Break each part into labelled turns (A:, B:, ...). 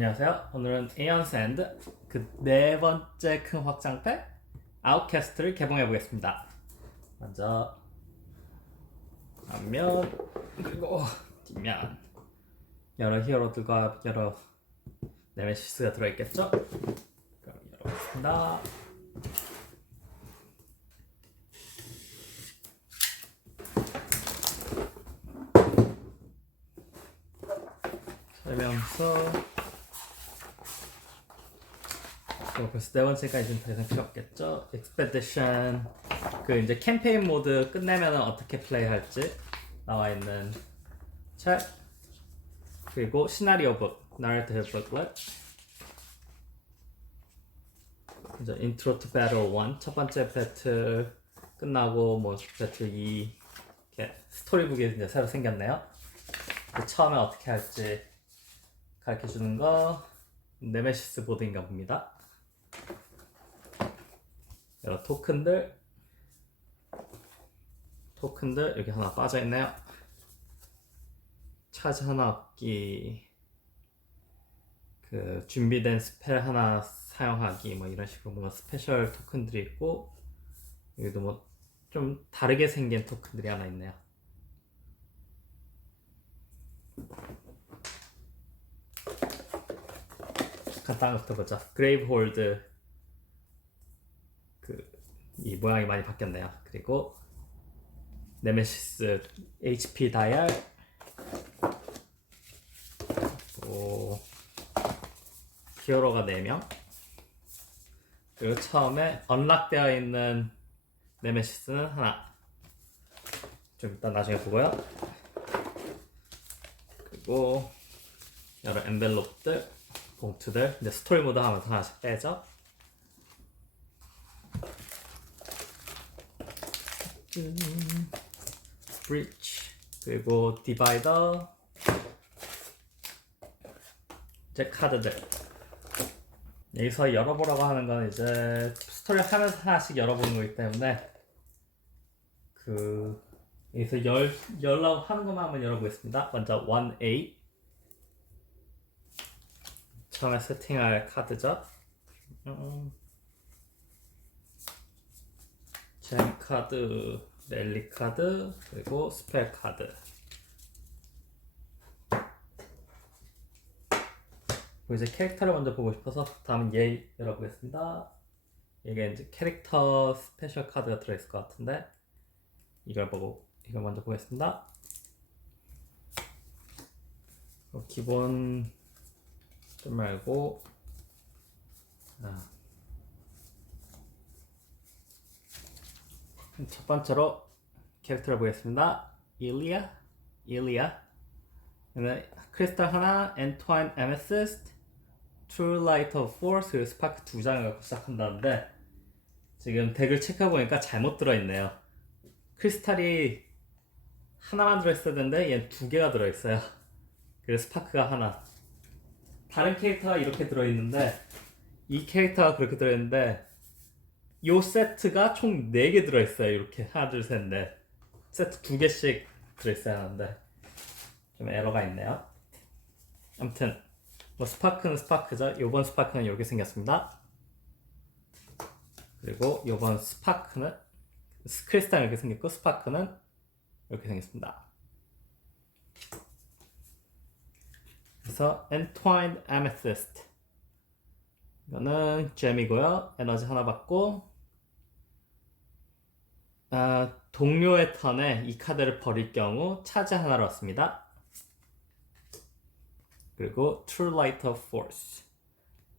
A: 안녕하세요. 오늘은 에언 샌드 그 네 번째 큰 확장팩 아웃캐스트를 개봉해 보겠습니다. 먼저 앞면 그리고 뒷면 여러 히어로들과 여러 네메시스가 들어있겠죠? 그럼 열어보겠습니다. 설명서 어, 벌써 네 번째까지는 더 이상 필요 없겠죠? 익스페디션 그 이제 캠페인 모드 끝내면 어떻게 플레이할지 나와 있는 책 그리고 시나리오 북 나레티브 북렛 이제 투 배틀 1첫 번째 배틀 끝나고 뭐 배틀 2 이렇게 스토리북이 이제 새로 생겼네요. 그 처음에 어떻게 할지 가르쳐 주는 거 네메시스 보드인가 봅니다. 여러 토큰들 토큰들 여기 하나 빠져 있네요. 차지 하나 얻기 그 준비된 스펠 하나 사용하기 뭐 이런 식으로 뭔가 스페셜 토큰들이 있고 여기도 뭐 좀 다르게 생긴 토큰들이 하나 있네요. 간단한 것부터 보자. 그레이브 홀드 그 이 모양이 많이 바뀌었네요. 그리고 네메시스 HP 다이얼. 오 히어로가 4명. 그리고 처음에 언락되어 있는 네메시스는 하나. 좀 이따 나중에 보고요. 그리고 여러 엔벨롭들 봉투들 이제 스토리 모드 하면서 하나씩 빼죠 브리치 그리고 디바이더 이제 카드들. 여기서 열어보라고 하는 건 이제 스토리 하면서 하나씩 열어보는 거기 때문에 그 여기서 열 열라고 하는 것만 한번 열어보겠습니다. 먼저 1A 처음에 세팅할 카드죠. 음. 젠 카드, 랠리 카드, 그리고 스펠 카드. 이제 캐릭터를 먼저 보고 싶어서 다음은 얘 열어보겠습니다. 이게 이제 캐릭터 스페셜 카드가 들어있을 것 같은데 이걸 보고 이걸 먼저 보겠습니다. 어, 기본 좀 말고 아. 첫 번째로 캐릭터를 보겠습니다. 일리아, 일리아. 크리스탈 하나, 엔트와인 에메시스트, 포스 그리고 스파크 두 장을 갖고 시작한다는데 지금 덱을 체크해 보니까 잘못 들어있네요. 크리스탈이 하나만 들어있어야 되는데 얘는 두 개가 들어있어요. 그리고 스파크가 하나. 다른 캐릭터가 이렇게 들어있는데 이 캐릭터가 그렇게 들어있는데 요 세트가 총 4개 들어있어요. 이렇게 하나 둘 셋 넷 세트 두 개씩 들어있어야 하는데 좀 에러가 있네요. 아무튼 뭐 스파크는 스파크죠. 요번 스파크는 이렇게 생겼습니다. 그리고 요번 스파크는 크리스탈 이렇게 생겼고 스파크는 이렇게 생겼습니다. 그래서 Entwined Amethyst 이거는 잼이고요. 에너지 하나 받고 아, 동료의 턴에 이 카드를 버릴 경우 차지 하나를 얻습니다. 그리고 True Light of Force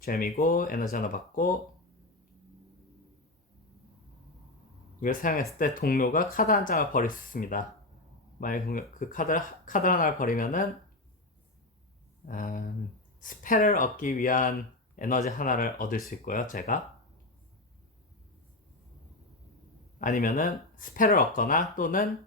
A: 잼이고 에너지 하나 받고 이걸 사용했을 때 동료가 카드 한 장을 버릴 수 있습니다. 만약 그 카드 카드 하나를 버리면은 음, 스펠을 얻기 위한 에너지 하나를 얻을 수 있고요. 제가 아니면은 스펠을 얻거나 또는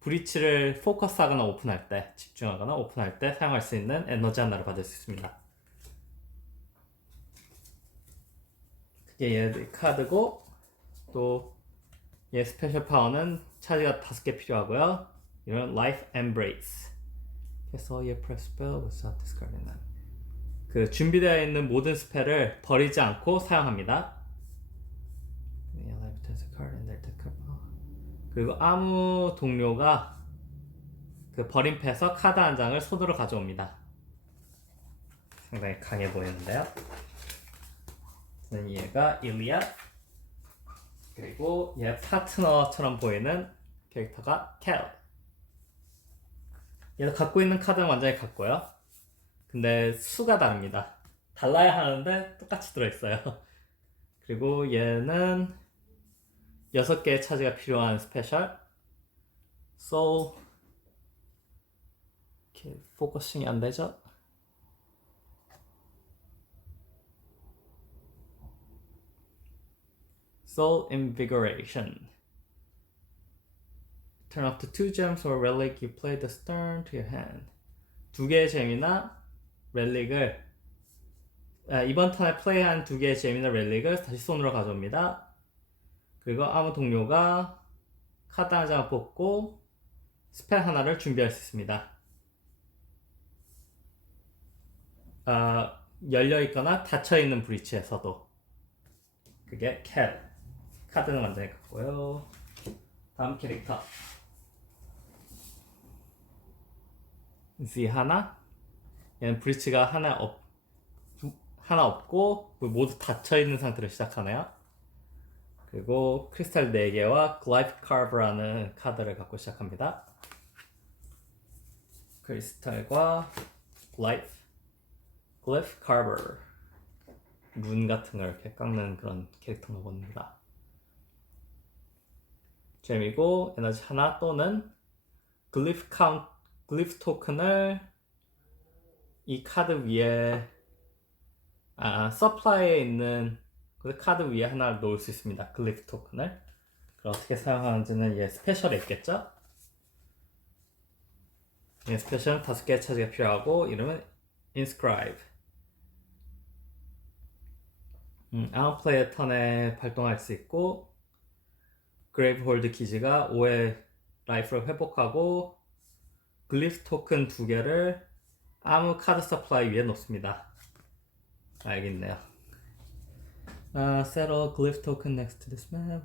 A: 브리치를 포커스하거나 오픈할 때 집중하거나 오픈할 때 사용할 수 있는 에너지 하나를 받을 수 있습니다. 그게 얘 카드고 또 얘 스페셜 파워는 차지가 다섯 개 필요하고요. 이런 Life Embrace. 해서 얘 press spell without discarding them. 그 준비되어 있는 모든 스펠을 버리지 않고 사용합니다. 그리고 아무 동료가 그 버림패에서 카드 한 장을 손으로 가져옵니다. 상당히 강해 보이는데요. 얘가 일리아 그리고 얘 파트너처럼 보이는 캐릭터가 켈. 얘도 갖고 있는 카드는 완전히 같고요. 근데 수가 다릅니다. 달라야 하는데 똑같이 들어있어요. 그리고 얘는 6개의 차지가 필요한 스페셜 소울 이렇게 포커싱이 안 되죠? Soul Invigoration Turn up to two gems or relic you play the stern to your hand 두 개의 잼이나 렐릭을 아, 이번 턴에 플레이한 두 개의 잼이나 렐릭을 다시 손으로 가져옵니다. 그리고 아무 동료가 카드 한 장을 뽑고 스펠 하나를 준비할 수 있습니다. 아, 열려 있거나 닫혀 있는 브리치에서도 그게 캣 카드는 완전히 같고요. 다음 캐릭터 Z 하나 얘는 브리치가 하나 없 두- 하나 없고 모두 닫혀 있는 상태로 시작하네요. 그리고 크리스탈 4개와 글라이프 카브라는 카드를 갖고 시작합니다. 크리스탈과 글라이프 글리프 카버 룬 같은 걸 이렇게 깎는 그런 캐릭터가 봅니다. 재미고 에너지 하나 또는 글리프 카운 글리프 토큰을 이 카드 위에 아 서플라이에 있는 그 카드 위에 하나를 놓을 수 있습니다. 글리프 토큰을 어떻게 사용하는지는 얘 스페셜에 있겠죠? 얘 스페셜은 다섯 개의 차지가 필요하고 이름은 inscribe 음, 아웃 플레이어 턴에 발동할 수 있고 그레이브 홀드 기지가 5의 라이프를 회복하고 글리프 토큰 두 개를 아무 카드 서플라이 위에 놓습니다. 알겠네요. Uh, settle glyph token next to this map.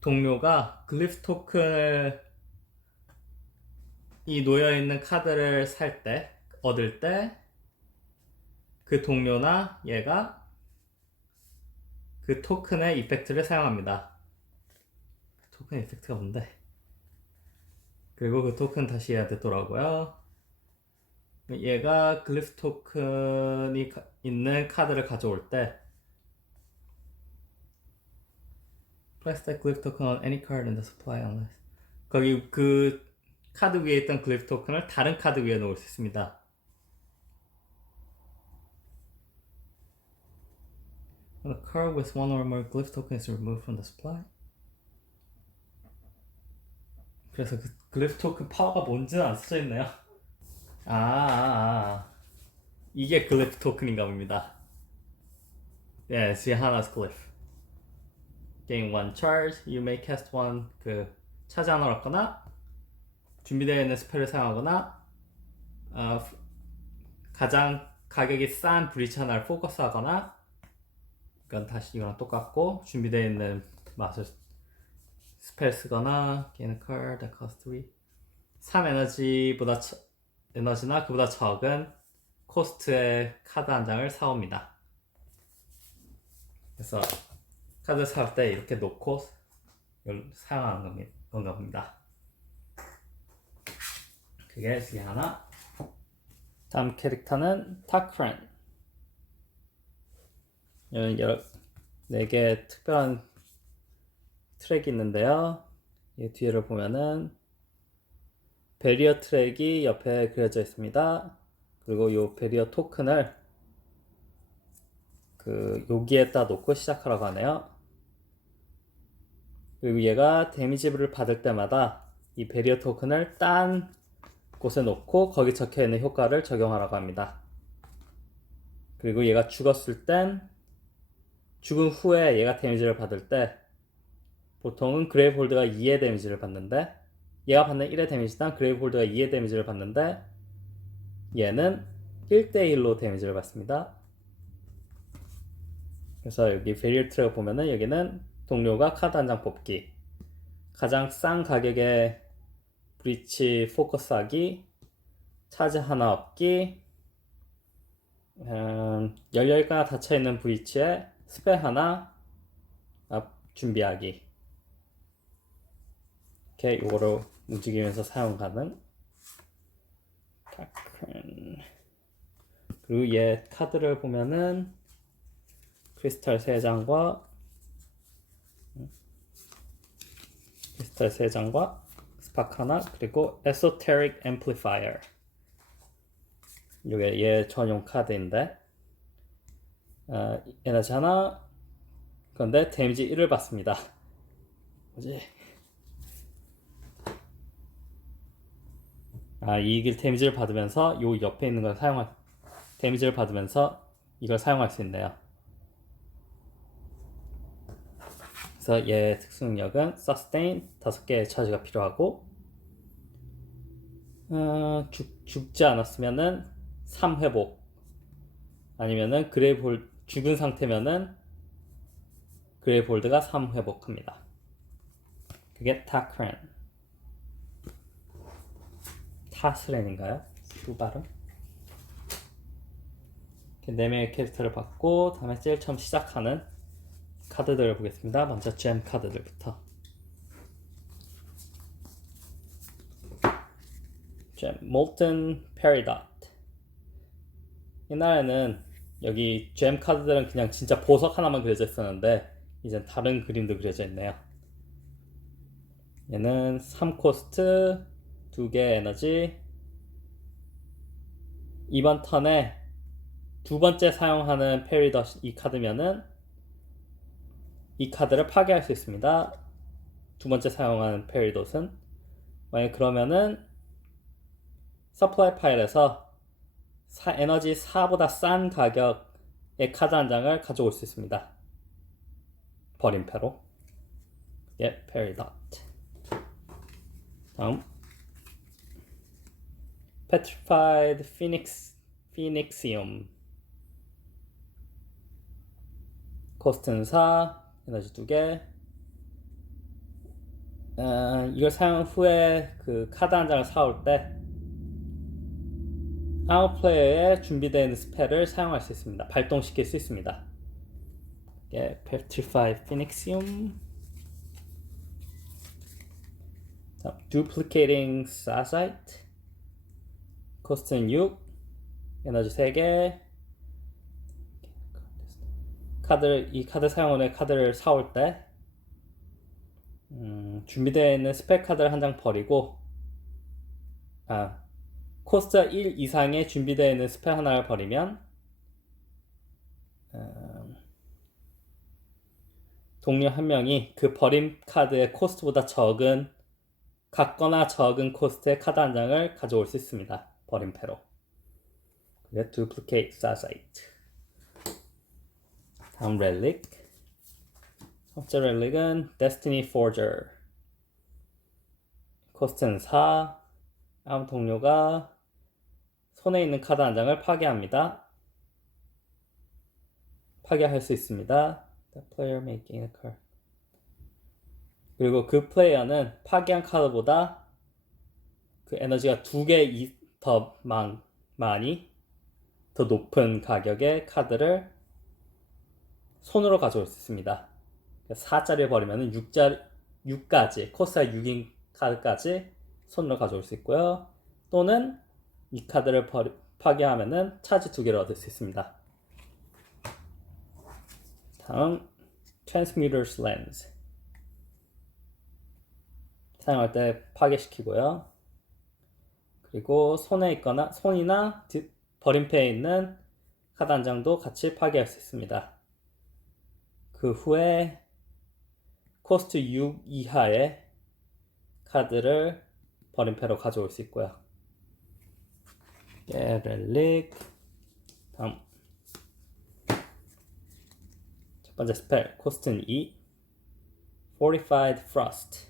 A: 동료가 글리프 토큰을 이 놓여 있는 카드를 살 때, 얻을 때, 그 동료나 얘가 그 토큰의 이펙트를 사용합니다. 그 토큰 이펙트가 뭔데? 그리고 그 토큰 다시 얘한테 돌아오고요. 얘가 글리프 토큰이 가- 있는 카드를 가져올 때 Place that glyph token on any card in the supply unless 거기 그 카드 위에 있던 글리프 토큰을 다른 카드 위에 놓을 수 있습니다. When a card with one or more glyph tokens is removed from the supply 그래서 그 글리프 토큰 파워가 뭔지는 안 써져 있네요. 아, 아, 아. 이게 글리프 토큰인가 봅니다. 예, see 하나's glyph. Gain one charge, you may cast one 그 차지 하나를 얻거나 준비되어 있는 스펠을 사용하거나 어, 프- 가장 가격이 싼 브리치 하나를 포커스하거나 이건 다시 이거랑 똑같고 준비되어 있는 마술 스펠 쓰거나 gain a card that costs 3 3 에너지보다 차- 에너지나 그보다 적은 코스트의 카드 한 장을 사옵니다. 그래서 카드 살때 이렇게 놓고 사용하는 겁니다. 그게 이 하나. 다음 캐릭터는 타크렌. 여기 여러 네개 특별한 트랙이 있는데요. 이 뒤를 보면은 베리어 트랙이 옆에 그려져 있습니다. 그리고 요 베리어 토큰을 그 여기에다 놓고 시작하라고 하네요. 그리고 얘가 데미지를 받을 때마다 이 베리어 토큰을 딴 곳에 놓고 거기 적혀 있는 효과를 적용하라고 합니다. 그리고 얘가 죽었을 땐 죽은 후에 얘가 데미지를 받을 때 보통은 그레이브 홀드가 2의 데미지를 받는데 얘가 받는 1의 데미지당 그레이브 홀드가 2의 데미지를 받는데 얘는 1대1로 데미지를 받습니다. 그래서 여기 베리얼 트랙 보면은 여기는 동료가 카드 한 장 뽑기 가장 싼 가격에 브리치 포커스 하기 차지 하나 얻기 음, 열려있거나 닫혀있는 브리치에 스펠 하나 아, 준비하기 이렇게 요거를 움직이면서 사용 가능 다큰. 그리고 얘 카드를 보면은 크리스탈 3장과 크리스탈 3장과 스파크 하나 그리고 에소테릭 앰플리파이어 이게 얘 전용 카드인데 어, 에너지 하나 그런데 데미지 1을 받습니다 뭐지? 아, 이길 데미지를 받으면서 요 옆에 있는 걸 사용할 데미지를 받으면서 이걸 사용할 수 있네요. 그래서 얘 특수 능력은 sustain 다섯 개의 차지가 필요하고 어, 죽, 죽지 않았으면은 3 회복 아니면은 그레이볼 죽은 상태면은 그레이볼드가 3 회복합니다. 그게 타크렌 타스렌인가요? 두 발음? 네 명의 캐릭터를 받고 다음에 제일 처음 시작하는 카드들을 보겠습니다. 먼저 잼 카드들부터. 잼 몰튼 페리닷. 옛날에는 여기 잼 카드들은 그냥 진짜 보석 하나만 그려져 있었는데 이제 다른 그림도 그려져 있네요. 얘는 3코스트 2개 에너지 이번 턴에 두 번째 사용하는 페리덧 이 카드면은 이 카드를 파괴할 수 있습니다. 두 번째 사용하는 페리덧은 만약 그러면은 서플라이 파일에서 사, 에너지 4보다 싼 가격의 카드 한 장을 가져올 수 있습니다. 버림패로. 예, 페리덧. 다음 Petrified Phoenix Phoenixium 코스트는 4 에너지 2개 어, 이걸 사용 후에 그 카드 한 장을 사올 때 아웃 플레이어에 있는 스펠을 사용할 수 있습니다. 발동시킬 수 있습니다. 예, Petrified Phoenixium Duplicating Sazite 코스트는 6 에너지 3개 카드를 이 카드 사용 후에 카드를 사올 때 음, 준비되어 있는 스펙 카드를 한 장 버리고 아 코스트 1 이상의 준비되어 있는 스펙 하나를 버리면 음, 동료 한 명이 그 버림 카드의 코스트보다 적은 같거나 적은 코스트의 카드 한 장을 가져올 수 있습니다. 버림패로. 그게 duplicate sazite. 다음 렐릭. 첫 번째 렐릭은 Destiny Forger. 코스트는 4. 아무 동료가 손에 있는 카드 한 장을 파괴합니다. 파괴할 수 있습니다. The player making a card. 그리고 그 플레이어는 파괴한 카드보다 그 에너지가 두 개 더 많이 더 높은 가격의 카드를 손으로 가져올 수 있습니다. 4짜리 버리면 6자, 6까지, 코스가 6인 카드까지 손으로 가져올 수 있고요. 또는 이 카드를 버리, 파괴하면 차지 두 개를 얻을 수 있습니다. 다음, Transmuter's Lens. 사용할 때 파괴시키고요. 그리고 손에 있거나 손이나 버림패에 있는 카드 한 장도 같이 파괴할 수 있습니다. 그 후에 코스트 6 이하의 카드를 버림패로 가져올 수 있고요. 예, 렐릭 다음 첫 번째 스펠 코스트는 2 Fortified Frost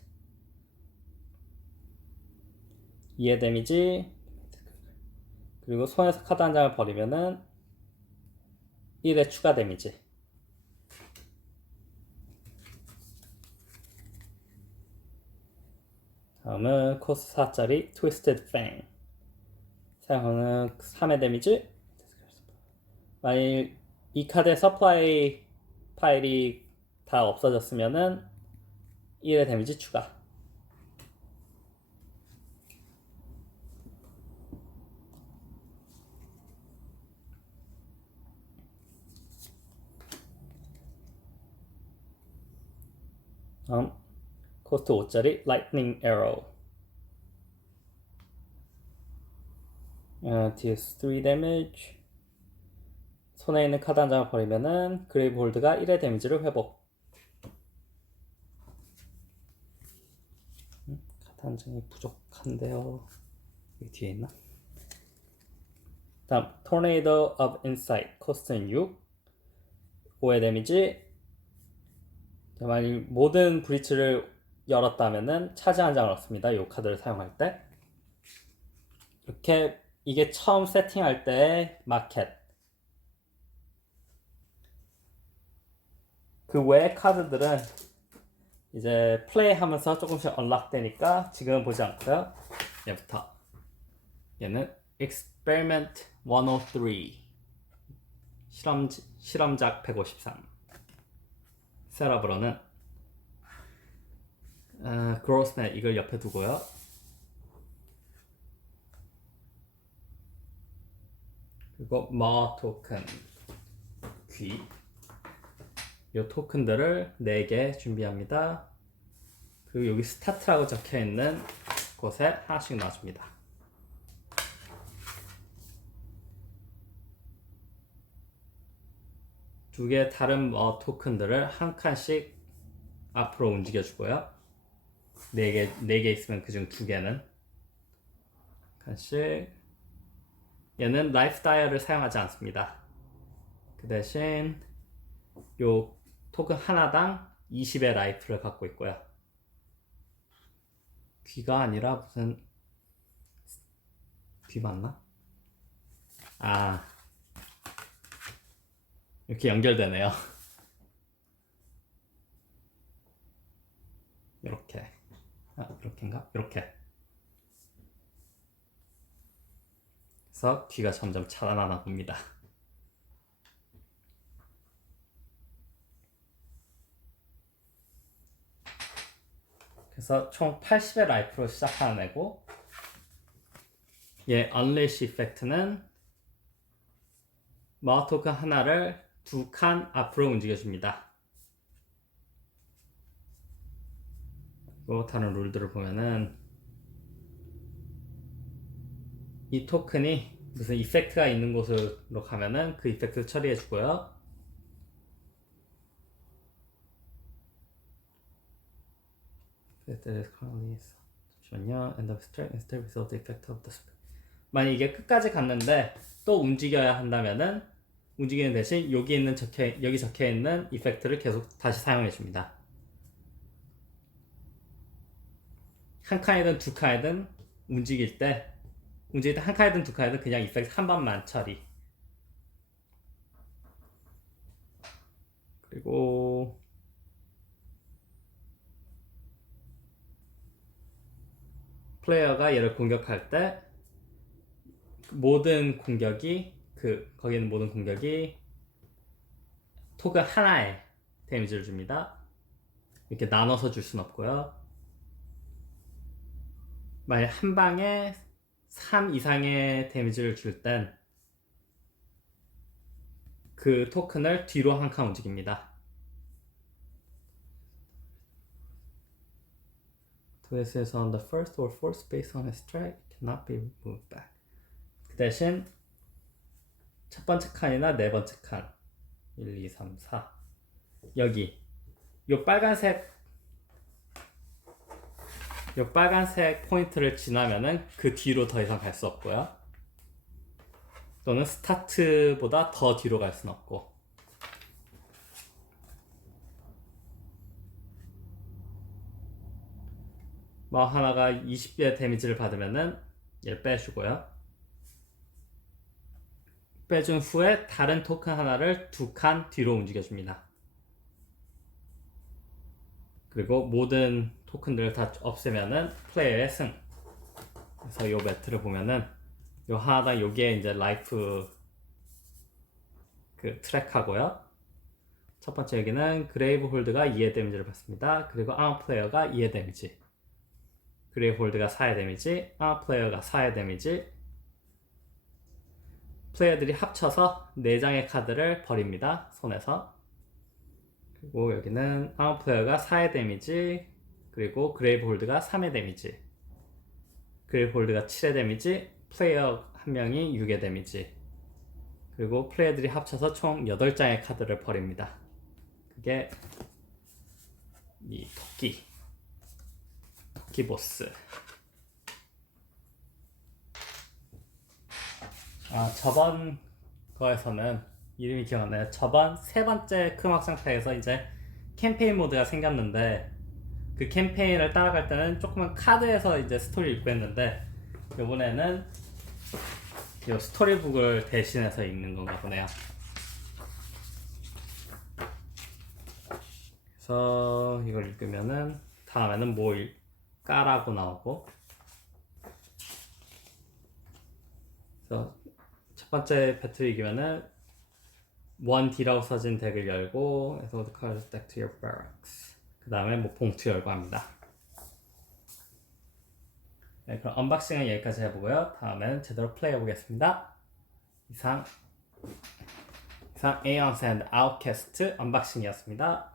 A: 2의 데미지 그리고 손에서 카드 한 장을 버리면은 1의 추가 데미지. 다음은 코스 4짜리 트위스티드 팽. 사용하는 3의 데미지. 만일 이 카드의 서플라이 파일이 다 없어졌으면은 1의 데미지 추가. 다음 코스트 5짜리 Lightning Arrow. 어, deals 3 damage. 손에 있는 카드 한 장을 버리면은 그레이브 홀드가 1의 데미지를 회복. 음, 카드 한 장이 부족한데요. 여기 뒤에 있나? 다음 Tornado of Insight. 코스트는 6 5의 데미지 만약 모든 브리치를 열었다면은 차지 한 장을 얻습니다. 이 카드를 사용할 때. 이렇게 이게 처음 세팅할 때의 마켓. 그 외의 카드들은 이제 플레이하면서 조금씩 언락되니까 지금은 보지 않고요. 얘부터. 얘는 Experiment 103 실험 실험작 153 세라브로는 어, 그로스넷 이걸 옆에 두고요. 그리고 마 토큰 귀. 이 토큰들을 4개 준비합니다. 그리고 여기 스타트라고 적혀 있는 곳에 하나씩 놔줍니다. 두 개의 다른 어, 토큰들을 한 칸씩 앞으로 움직여 주고요. 네 개, 네 개 있으면 그중 두 개는 칸씩 얘는 라이프 다이얼을 사용하지 않습니다. 그 대신 요 토큰 하나당 20의 라이프를 갖고 있고요. 귀가 아니라 무슨 귀 맞나? 아 이렇게 연결되네요. 이렇게. 아, 이렇게인가? 이렇게. 그래서 귀가 점점 자라나나 봅니다. 그래서 총 80의 라이프로 시작하는 애고 얘 Unleash 이펙트는 마우 토큰 하나를 두 칸 앞으로 움직여줍니다. 다른 룰들을 보면은 이 토큰이 무슨 이펙트가 있는 곳으로 가면은 그 이펙트를 처리해 주고요. 잠시만요. End of strike instead the effect of the. 만약 이게 끝까지 갔는데 또 움직여야 한다면은 움직이는 대신 여기 있는 적혀 여기 적혀 있는 이펙트를 계속 다시 사용해 줍니다. 한 칸이든 두 칸이든 움직일 때 움직일 때 한 칸이든 두 칸이든 그냥 이펙트 한 번만 처리. 그리고 플레이어가 얘를 공격할 때 모든 공격이 그 거기 있는 모든 공격이 토큰 하나에 데미지를 줍니다. 이렇게 나눠서 줄 순 없고요. 만약 한 방에 3 이상의 데미지를 줄 땐 그 토큰을 뒤로 한 칸 움직입니다. Is on the first or fourth space on a strike cannot be moved back. 그 대신 첫 번째 칸이나 네 번째 칸. 1, 2, 3, 4 여기. 요 빨간색 요 빨간색 포인트를 지나면은 그 뒤로 더 이상 갈 수 없고요. 또는 스타트보다 더 뒤로 갈 수는 없고. 뭐 하나가 20의 데미지를 받으면은 얘를 빼주고요 빼준 후에 다른 토큰 하나를 두 칸 뒤로 움직여줍니다. 그리고 모든 토큰들을 다 없애면은 플레이어의 승. 그래서 요 매트를 보면은 요 하나당 요게 이제 라이프 그 트랙하고요. 첫 번째 여기는 그레이브 홀드가 2의 데미지를 받습니다. 그리고 아웃 플레이어가 2의 데미지. 그레이브 홀드가 4의 데미지, 아웃 플레이어가 4의 데미지. 플레이어들이 합쳐서 4장의 카드를 버립니다. 손에서. 그리고 여기는 아웃 플레이어가 4의 데미지, 그리고 그레이브 홀드가 3의 데미지. 그레이브 홀드가 7의 데미지, 플레이어 한 명이 6의 데미지. 그리고 플레이어들이 합쳐서 총 8장의 카드를 버립니다. 그게 이 토끼 토끼 보스 아 저번 거에서는 이름이 기억 안 나요 저번 세 번째 크막 상태에서 이제 캠페인 모드가 생겼는데 그 캠페인을 따라갈 때는 조그만 카드에서 이제 스토리 읽고 했는데 이번에는 이 스토리북을 대신해서 읽는 건가 보네요. 그래서 이걸 읽으면은 다음에는 뭐 읽- 까라고 나오고 그래서 첫 번째 배틀 이기면은 원 D라고 써진 덱을 열고 그래서 the cards back to your barracks. 그 다음에 뭐 봉투 열고 합니다. 네, 그럼 언박싱은 여기까지 해보고요. 다음에는 제대로 플레이 해보겠습니다. 이상 이상 에이언스 앤드 아웃캐스트 언박싱이었습니다